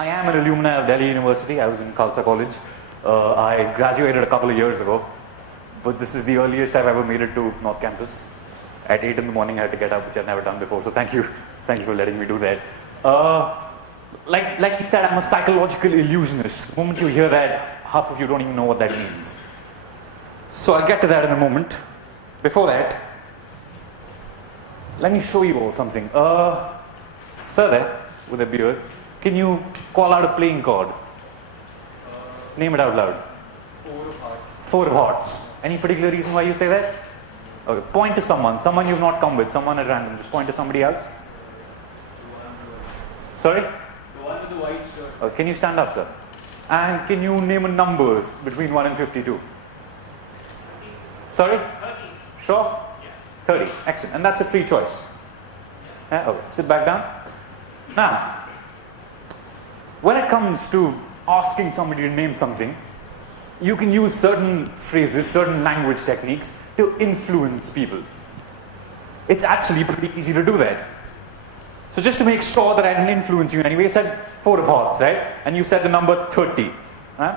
I am an alumni of Delhi University. I was in Khalsa College. I graduated a couple of years ago, but this is the earliest I've ever made it to North Campus. At 8 in the morning I had to get up, which I've never done before, so thank you for letting me do that. Like he said, I'm a psychological illusionist. The moment you hear that, half of you don't even know what that means. So I'll get to that in a moment. Before that, let me show you all something. Sir there, with a beard, can you call out a playing chord? Name it out loud. Four of hearts. Four of hearts. Any particular reason why you say that? Okay, point to someone you've not come with, someone at random. Just point to somebody else. Sorry? The one with the white shirt. Can you stand up, sir? And can you name a number between 1 and 52? 30. Sorry? 30. Sure? Yeah. 30. Excellent. And that's a free choice. Yes. Yeah? Okay. Sit back down. Now, when it comes to asking somebody to name something, you can use certain phrases, certain language techniques to influence people. It's actually pretty easy to do that. So just to make sure that I didn't influence you in any way, I said 4 of hearts, right? And you said the number 30. Right?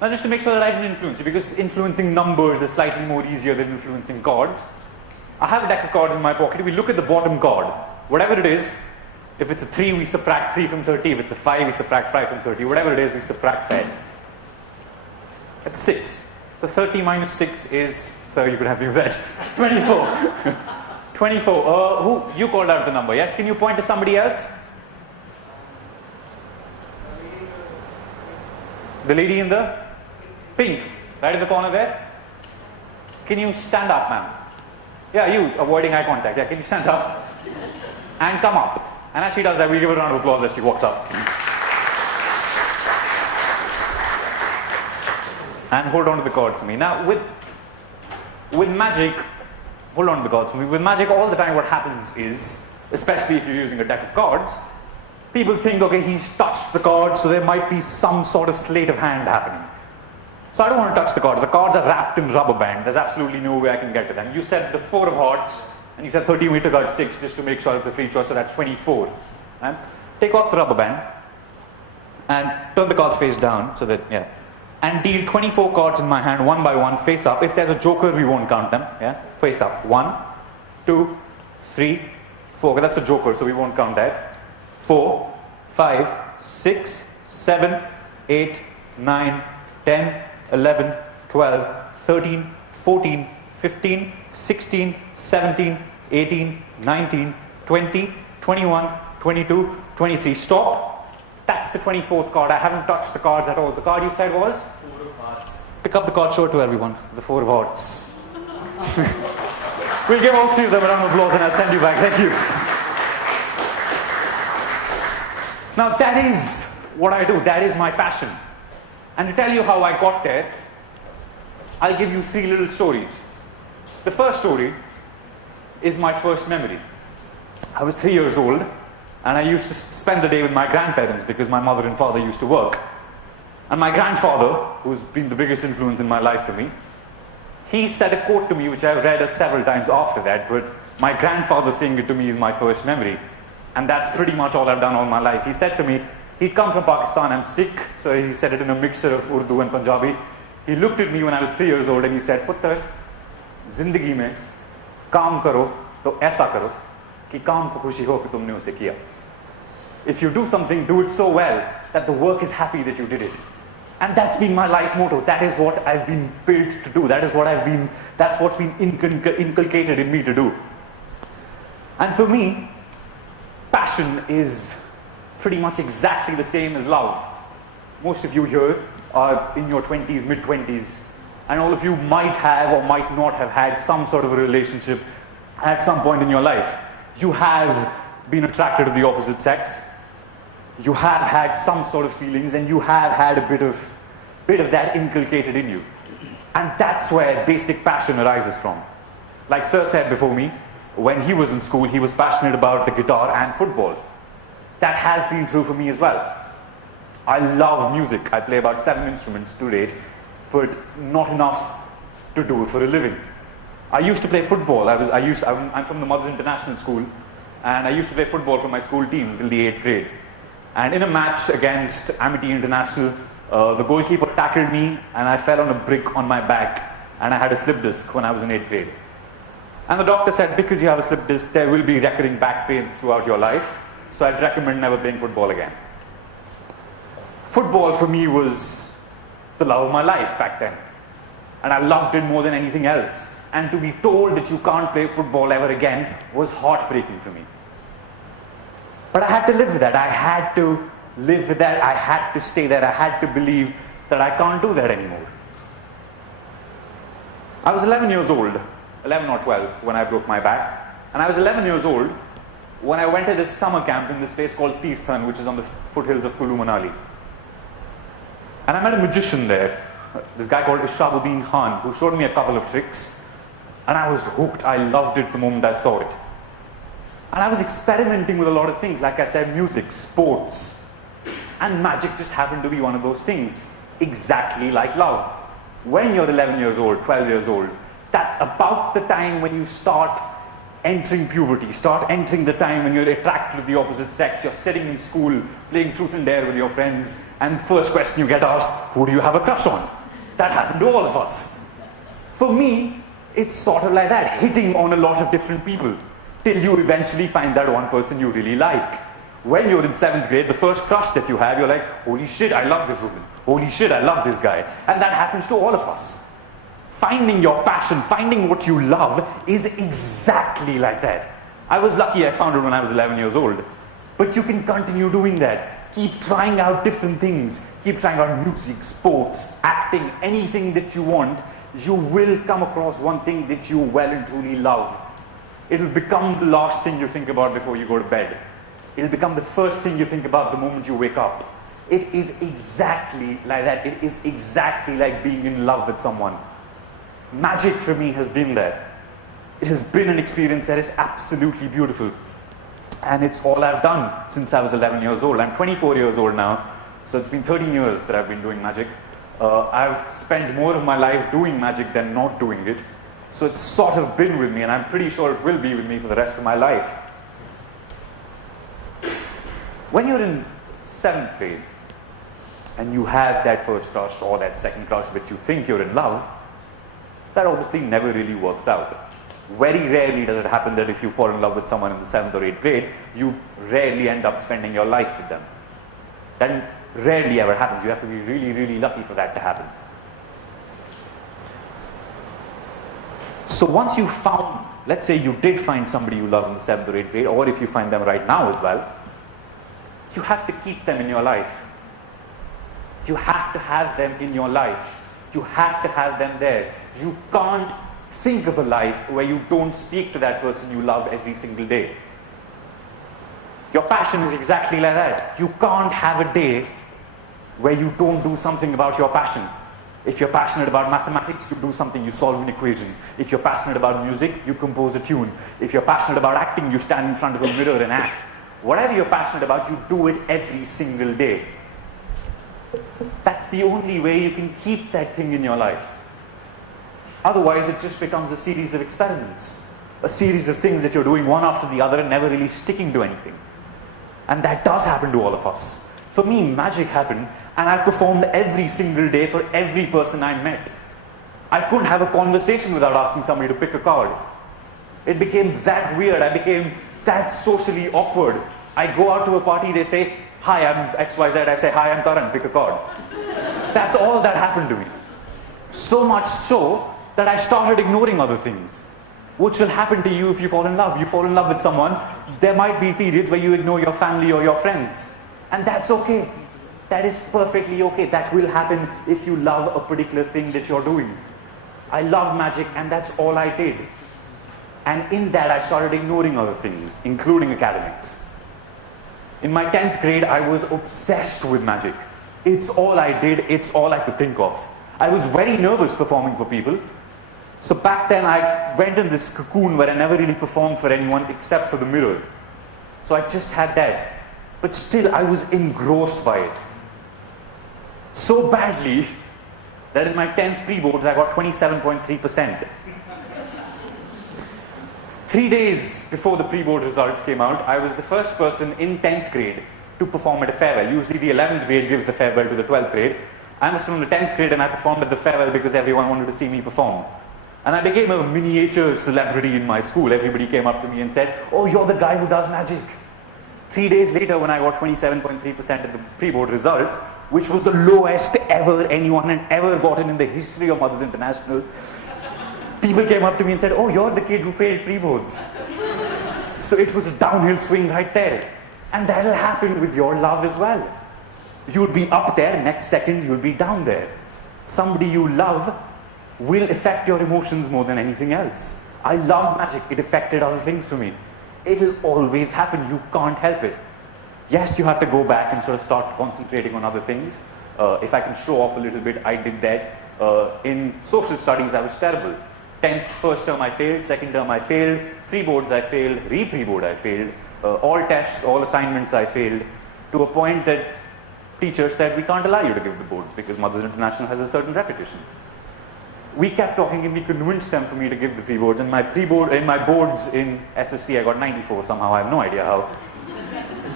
Now just to make sure that I didn't influence you, because influencing numbers is slightly more easier than influencing cards. I have a deck of cards in my pocket. We look at the bottom card. Whatever it is, if it's a 3, we subtract 3 from 30. If it's a 5, we subtract 5 from 30. Whatever it is, we subtract that. That's 6. So 30 minus 6 is, so you could have me with that, 24. 24. Who? You called out the number, yes? Can you point to somebody else? The lady in the pink, right in the corner there. Can you stand up, ma'am? Yeah, you, avoiding eye contact. Yeah, can you stand up? And come up. And as she does that, we give her a round of applause as she walks up. And hold on to the cards for me. Now, with magic, hold on to the cards for me. With magic, all the time what happens is, especially if you're using a deck of cards, people think, okay, he's touched the cards, so there might be some sort of sleight of hand happening. So I don't want to touch the cards. The cards are wrapped in rubber band. There's absolutely no way I can get to them. You said the 4 of hearts, and you said 30 meter card 6, just to make sure it's a free choice, so that's 24. And take off the rubber band, and turn the cards face down, so that, yeah. And deal 24 cards in my hand, one by one, face up. If there's a joker, we won't count them, yeah. Face up. 1, 2, 3, 4. Okay, that's a joker, so we won't count that. 4, 5, 6, 7, 8, 9, 10, 11, 12, 13, 14, 15, 16, 17, 18, 19, 20, 21, 22, 23. Stop. That's the 24th card. I haven't touched the cards at all. The card you said was? 4 of hearts. Pick up the card, show it to everyone. The 4 of hearts. We'll give all 3 of them a round of applause and I'll send you back. Thank you. Now that is what I do. That is my passion. And to tell you how I got there, I'll give you 3 little stories. The first story is my first memory. I was 3 years old and I used to spend the day with my grandparents because my mother and father used to work. And my grandfather, who's been the biggest influence in my life for me, he said a quote to me which I've read several times after that, but my grandfather saying it to me is my first memory. And that's pretty much all I've done all my life. He said to me, he'd come from Pakistan, I'm Sikh, so he said it in a mixture of Urdu and Punjabi. He looked at me when I was 3 years old and he said, Putter, zindagi mein kaam karo to aisa karo ki kaam ko khushi ho ki tumne use kiya. If you do something, do it so well that the work is happy that you did it. And that's been my life motto. That is what I've been built to do. That's what's been inculcated in me to do. And for me, passion is pretty much exactly the same as love. Most of you here are in your 20s, mid-20s, and all of you might have or might not have had some sort of a relationship at some point in your life. You have been attracted to the opposite sex. You have had some sort of feelings, and you have had a bit of that inculcated in you. And that's where basic passion arises from. Like Sir said before me, when he was in school, he was passionate about the guitar and football. That has been true for me as well. I love music. I play about 7 instruments to date, but not enough to do it for a living. I used to play football. I'm from the Mothers International School, and I used to play football for my school team till the 8th grade. And in a match against Amity International, the goalkeeper tackled me and I fell on a brick on my back and I had a slip disc when I was in 8th grade. And the doctor said, because you have a slip disc, there will be recurring back pains throughout your life, so I'd recommend never playing football again. Football for me was the love of my life back then. And I loved it more than anything else. And to be told that you can't play football ever again was heartbreaking for me. But I had to live with that. I had to live with that. I had to stay there. I had to believe that I can't do that anymore. I was 11 years old, 11 or 12, when I broke my back. And I was 11 years old when I went to this summer camp in this place called Tirthan, which is on the foothills of Kulu Manali. And I met a magician there, this guy called Ishabuddin Khan, who showed me a couple of tricks. And I was hooked. I loved it the moment I saw it. And I was experimenting with a lot of things, like I said, music, sports. And magic just happened to be one of those things, exactly like love. When you're 11 years old, 12 years old, that's about the time when you start entering puberty, start entering the time when you're attracted to the opposite sex. You're sitting in school, playing truth and dare with your friends, and the first question you get asked, who do you have a crush on? That happened to all of us. For me, it's sort of like that, hitting on a lot of different people, till you eventually find that one person you really like. When you're in 7th grade, the first crush that you have, you're like, holy shit, I love this woman. Holy shit, I love this guy. And that happens to all of us. Finding your passion, finding what you love is exactly like that. I was lucky I found it when I was 11 years old. But you can continue doing that. Keep trying out different things. Keep trying out music, sports, acting, anything that you want. You will come across one thing that you well and truly love. It'll become the last thing you think about before you go to bed. It'll become the first thing you think about the moment you wake up. It is exactly like that. It is exactly like being in love with someone. Magic for me has been that. It has been an experience that is absolutely beautiful. And it's all I've done since I was 11 years old. I'm 24 years old now, so it's been 13 years that I've been doing magic. I've spent more of my life doing magic than not doing it. So it's sort of been with me, and I'm pretty sure it will be with me for the rest of my life. When you're in 7th grade, and you have that first crush or that second crush which you think you're in love, that obviously never really works out. Very rarely does it happen that if you fall in love with someone in the 7th or 8th grade, you rarely end up spending your life with them. That rarely ever happens. You have to be really, really lucky for that to happen. So once you found, let's say you did find somebody you love in the 7th or 8th grade, or if you find them right now as well, you have to keep them in your life. You have to have them in your life. You have to have them there. You can't think of a life where you don't speak to that person you love every single day. Your passion is exactly like that. You can't have a day where you don't do something about your passion. If you're passionate about mathematics, you do something, you solve an equation. If you're passionate about music, you compose a tune. If you're passionate about acting, you stand in front of a mirror and act. Whatever you're passionate about, you do it every single day. That's the only way you can keep that thing in your life. Otherwise, it just becomes a series of experiments. A series of things that you're doing one after the other and never really sticking to anything. And that does happen to all of us. For me, magic happened, and I performed every single day for every person I met. I couldn't have a conversation without asking somebody to pick a card. It became that weird. I became that socially awkward. I go out to a party, they say, hi, I'm XYZ. I say, hi, I'm Karan, pick a card. That's all that happened to me. So much so that I started ignoring other things, which will happen to you if you fall in love. You fall in love with someone, there might be periods where you ignore your family or your friends. And that's okay. That is perfectly okay. That will happen if you love a particular thing that you're doing. I love magic, and that's all I did. And in that, I started ignoring other things, including academics. In my 10th grade, I was obsessed with magic. It's all I did. It's all I could think of. I was very nervous performing for people. So back then, I went in this cocoon where I never really performed for anyone except for the mirror. So I just had that. But still, I was engrossed by it. So badly that in my 10th pre-boards, I got 27.3%. 3 days before the pre-board results came out, I was the first person in 10th grade to perform at a farewell. Usually the 11th grade gives the farewell to the 12th grade. I was from the 10th grade and I performed at the farewell because everyone wanted to see me perform. And I became a miniature celebrity in my school. Everybody came up to me and said, "Oh, you're the guy who does magic." 3 days later, when I got 27.3% at the pre-board results, which was the lowest ever anyone had ever gotten in the history of Mothers International, people came up to me and said, "Oh, you're the kid who failed pre-boards." So it was a downhill swing right there. And that'll happen with your love as well. You'll be up there, next second you'll be down there. Somebody you love will affect your emotions more than anything else. I love magic. It affected other things for me. It will always happen. You can't help it. Yes, you have to go back and sort of start concentrating on other things. If I can show off a little bit, I did that. In social studies, I was terrible. 10th, first term I failed, second term I failed, pre-boards I failed, re-pre-board I failed, all tests, all assignments I failed, to a point that teachers said, "We can't allow you to give the boards because Mothers International has a certain reputation." We kept talking and we convinced them for me to give the pre-boards, and my boards in SST I got 94 somehow. I have no idea how.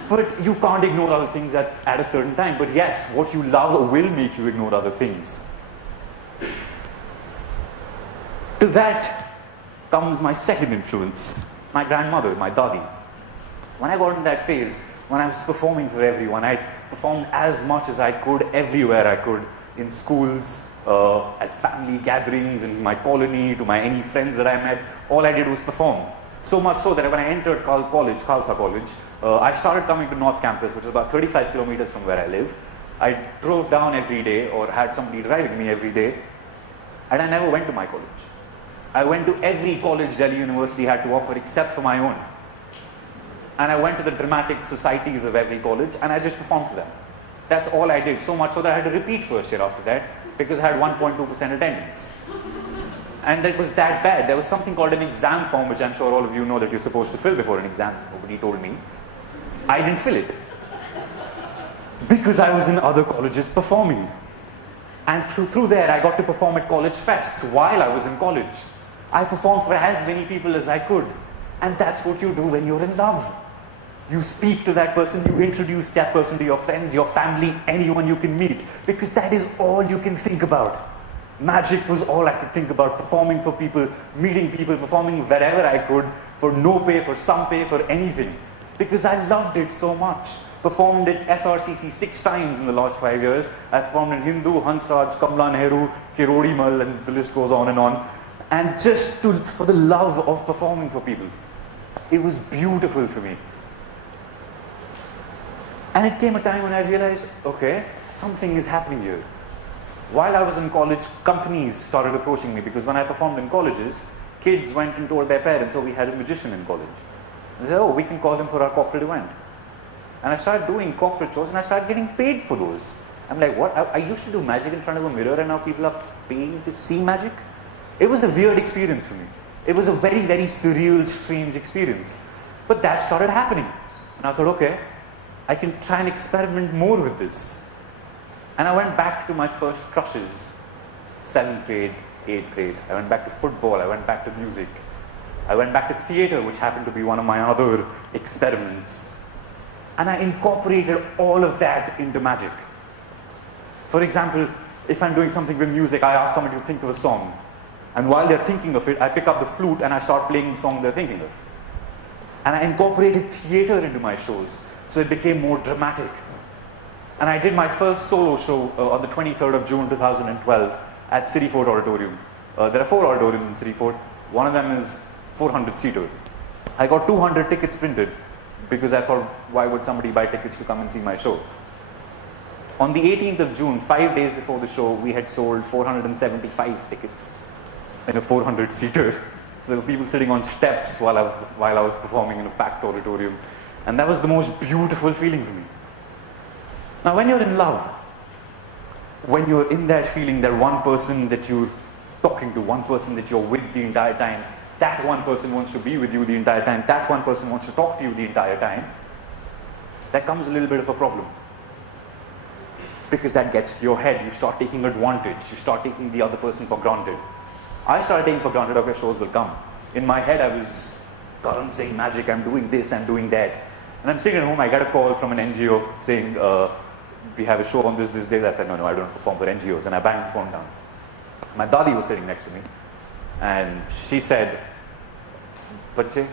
But you can't ignore other things at a certain time. But yes, what you love will make you ignore other things. To that comes my second influence, my grandmother, my dadi. When I got in that phase, when I was performing for everyone, I performed as much as I could, everywhere I could, in schools, at family gatherings, in my colony, to my any friends that I met. All I did was perform. So much so that when I entered Khalsa College, I started coming to North Campus, which is about 35 kilometers from where I live. I drove down every day, or had somebody driving me every day, and I never went to my college. I went to every college Delhi University had to offer except for my own. And I went to the dramatic societies of every college, and I just performed for them. That's all I did, so much so that I had to repeat first year after that, because I had 1.2% attendance. And it was that bad. There was something called an exam form, which I'm sure all of you know that you're supposed to fill before an exam. Nobody told me. I didn't fill it. Because I was in other colleges performing. And through there, I got to perform at college fests while I was in college. I performed for as many people as I could. And that's what you do when you're in love. You speak to that person, you introduce that person to your friends, your family, anyone you can meet, because that is all you can think about. Magic was all I could think about, performing for people, meeting people, performing wherever I could, for no pay, for some pay, for anything. Because I loved it so much. Performed at SRCC 6 times in the last 5 years. I performed in Hindu, Hansraj, Kamla Nehru, Kirodi Mal, and the list goes on and on. And just for the love of performing for people. It was beautiful for me. And it came a time when I realized, okay, something is happening here. While I was in college, companies started approaching me, because when I performed in colleges, kids went and told their parents, "Oh, we had a magician in college." They said, "Oh, we can call him for our corporate event." And I started doing corporate shows, and I started getting paid for those. I'm like, what? I used to do magic in front of a mirror, and now people are paying to see magic? It was a weird experience for me. It was a very, very surreal, strange experience. But that started happening. And I thought, okay, I can try and experiment more with this. And I went back to my first crushes. 7th grade, 8th grade. I went back to football. I went back to music. I went back to theatre, which happened to be one of my other experiments. And I incorporated all of that into magic. For example, if I'm doing something with music, I ask somebody to think of a song. And while they're thinking of it, I pick up the flute and I start playing the song they're thinking of. And I incorporated theatre into my shows, so it became more dramatic. And I did my first solo show on the 23rd of June 2012 at City Fort Auditorium. There are 4 auditoriums in City Fort. One of them is 400-seater. I got 200 tickets printed, because I thought, why would somebody buy tickets to come and see my show? On the 18th of June, 5 days before the show, we had sold 475 tickets in a 400-seater. So there were people sitting on steps while I was performing in a packed auditorium. And that was the most beautiful feeling for me. Now, when you're in love, when you're in that feeling, that one person that you're talking to, one person that you're with the entire time, that one person wants to be with you the entire time, that one person wants to talk to you the entire time, that comes a little bit of a problem. Because that gets to your head, you start taking advantage, you start taking the other person for granted. I started taking for granted, okay, shows will come. In my head I was, Karan Singh magic, I'm doing this, I'm doing that. And I'm sitting at home, I get a call from an NGO saying, we have a show on this day. I said, no, I don't perform for NGOs. And I banged the phone down. My dadi was sitting next to me. And she said, बच्चे,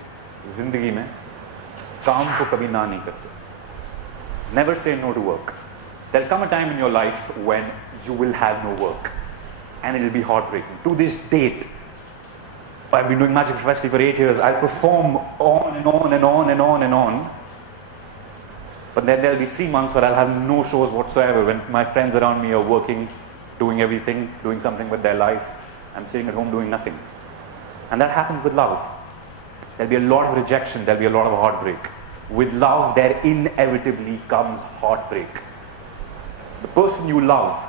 जिंदगी में काम को कभी ना नहीं करते. Never say no to work. There'll come a time in your life when you will have no work. And it'll be heartbreaking. To this date, I've been doing magic professionally for 8 years. I'll perform on and on and on and on and on. But then there'll be 3 months where I'll have no shows whatsoever when my friends around me are working, doing everything, doing something with their life. I'm sitting at home doing nothing. And that happens with love. There'll be a lot of rejection, there'll be a lot of heartbreak. With love, there inevitably comes heartbreak. The person you love,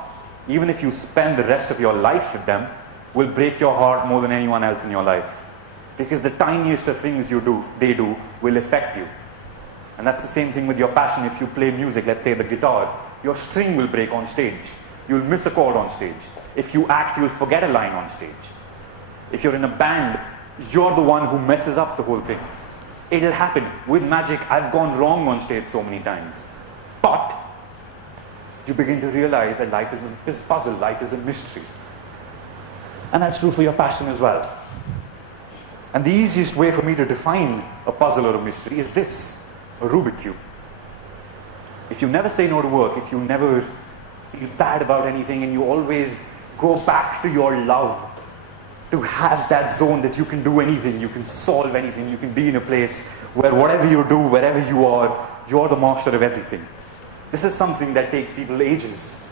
even if you spend the rest of your life with them, will break your heart more than anyone else in your life. Because the tiniest of things they do, will affect you. And that's the same thing with your passion. If you play music, let's say the guitar, your string will break on stage. You'll miss a chord on stage. If you act, you'll forget a line on stage. If you're in a band, you're the one who messes up the whole thing. It'll happen. With magic, I've gone wrong on stage so many times. But you begin to realize that life is a puzzle, life is a mystery. And that's true for your passion as well. And the easiest way for me to define a puzzle or a mystery is this, a Rubik's Cube. If you never say no to work, if you never feel bad about anything, and you always go back to your love, to have that zone that you can do anything, you can solve anything, you can be in a place where whatever you do, wherever you are, you're the master of everything. This is something that takes people ages.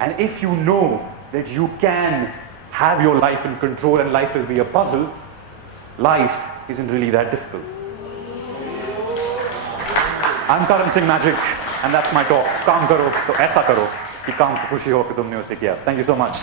And if you know that you can have your life in control and life will be a puzzle, life isn't really that difficult. I'm Karan Singh Magic, and that's my talk. Kaam karo, to aisa karo, ki kaam ko khushi ho ke tumne usse kiya. Thank you so much.